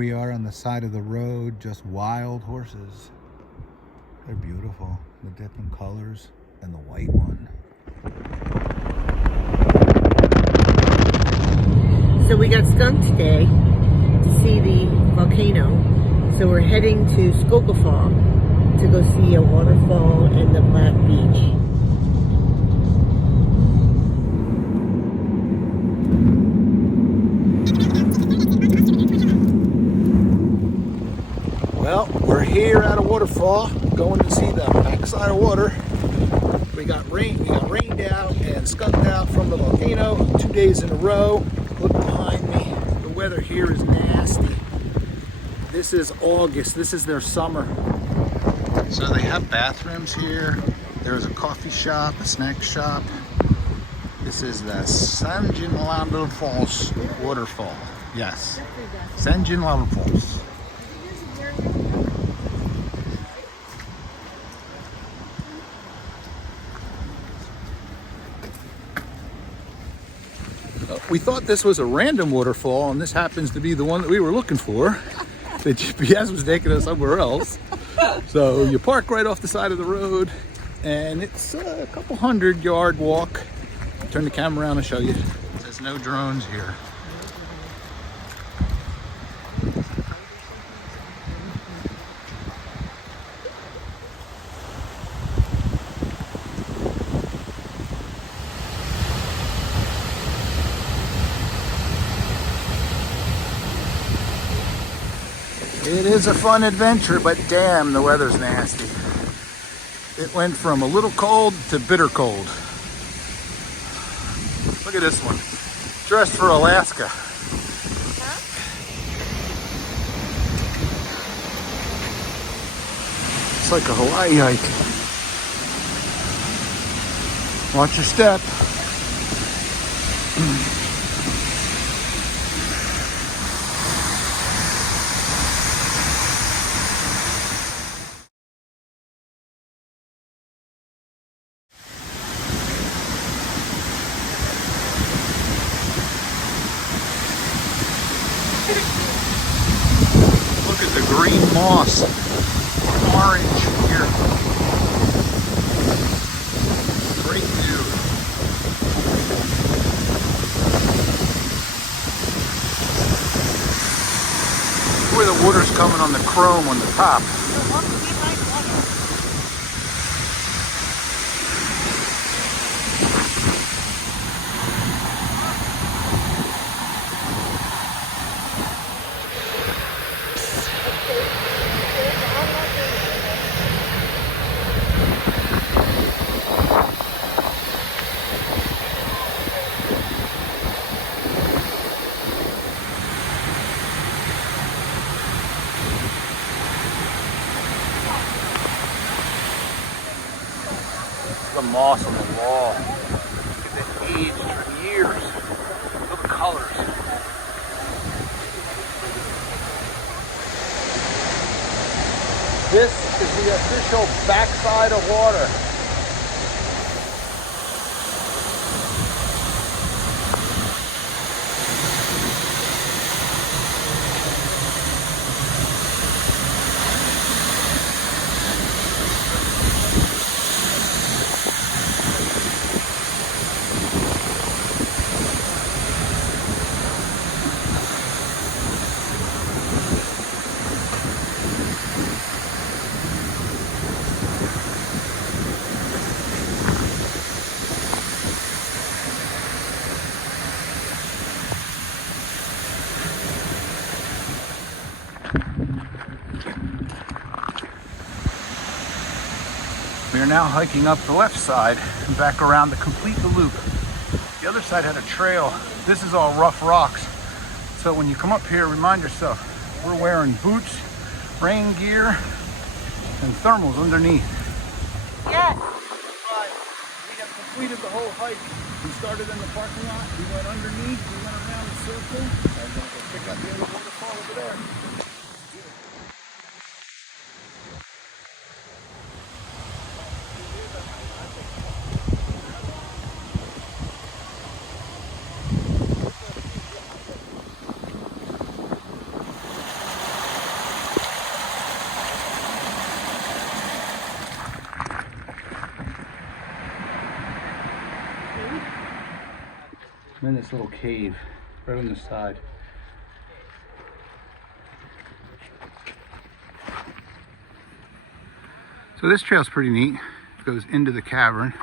we are on the side of the road, just wild horses. They're beautiful, the different colors and the white one. So we got skunked today to see the volcano. So we're heading to Skokofall to go see a waterfall and the Black Beach. Well, we're here at a waterfall, going to see the backside of water. We got rained out and skunked out from the volcano 2 days in a row. Look behind me. The weather here is nasty. This is August. This is their summer. So they have bathrooms here. There's a coffee shop, a snack shop. This is the SELJALANDSFOSS waterfall. Yes, SELJALANDSFOSS. We thought this was a random waterfall, and this happens to be the one that we were looking for. The GPS was taking us somewhere else. So you park right off the side of the road, and it's a couple 100-yard walk. Turn the camera around and show you. It says no drones here. It is a fun adventure, but damn, the weather's nasty. It went from a little cold to bitter cold. Look at this one. Dressed for Alaska. Huh? It's like a Hawaii hike. Watch your step. Look at the green moss, orange here. Great view. Where the water's coming on the chrome on the top. The moss on the wall. It's been aged for years. Look at the colors. This is the official backside of water. We are now hiking up the left side and back around to complete the loop. The other side had a trail. This is all rough rocks. So when you come up here, remind yourself, we're wearing boots, rain gear, and thermals underneath. Yes. We have completed the whole hike. We started in the parking lot, we went underneath, we went around the circle. I'm gonna go pick up the other waterfall over there. I'm in this little cave right on the side. So this trail's pretty neat. It goes into the cavern.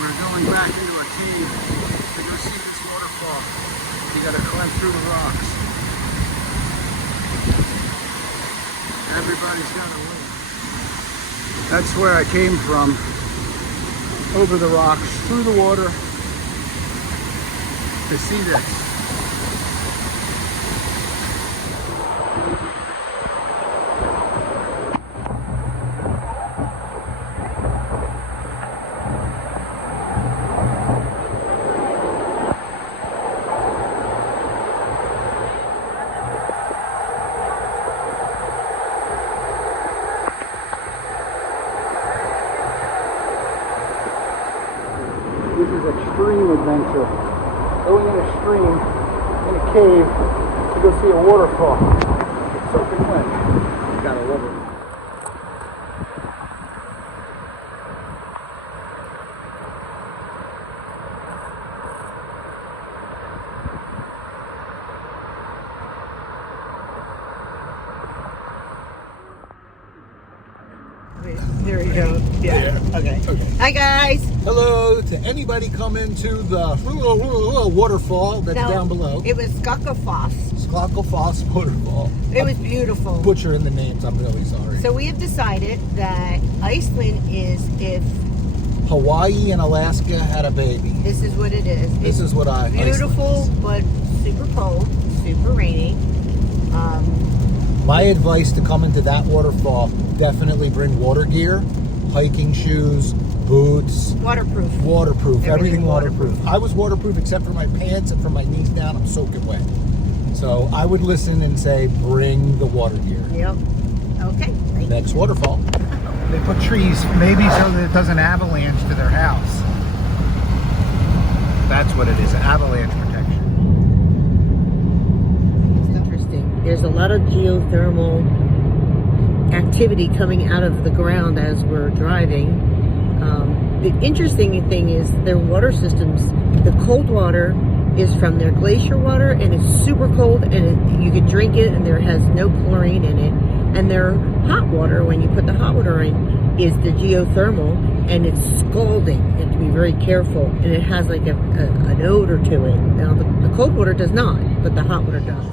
We're going back into a cave to go see this waterfall. You gotta climb through the rocks. Everybody's got a way. That's where I came from. Over the rocks, through the water, to see this. This is extreme adventure. Going in a stream, in a cave, to go see a waterfall. Soaking wet. Gotta love it. There we go. Yeah. Okay. Hi guys. Hello to anybody coming to the waterfall that's down below. It was SELJALANDSFOSS Waterfall. It was beautiful. Butchering the names, I'm really sorry. So we have decided that Iceland is if Hawaii and Alaska had a baby. this is what it is. This is what I beautiful, but super cold, super rainy. My advice to come into that waterfall: definitely bring water gear, hiking shoes, boots. Waterproof. Everything waterproof. I was waterproof except for my pants, and from my knees down, I'm soaking wet. So I would listen and say, bring the water gear. Yep. Okay. Next waterfall. They put trees, maybe so that it doesn't avalanche to their house. That's what it is, avalanche protection. It's interesting. There's a lot of geothermal activity coming out of the ground as we're driving. The interesting thing is their water systems, the cold water is from their glacier water, and it's super cold, and you can drink it, and there has no chlorine in it. And their hot water, when you put the hot water in, is the geothermal, and it's scalding. You have to be very careful, and it has like an odor to it. Now the cold water does not, but the hot water does.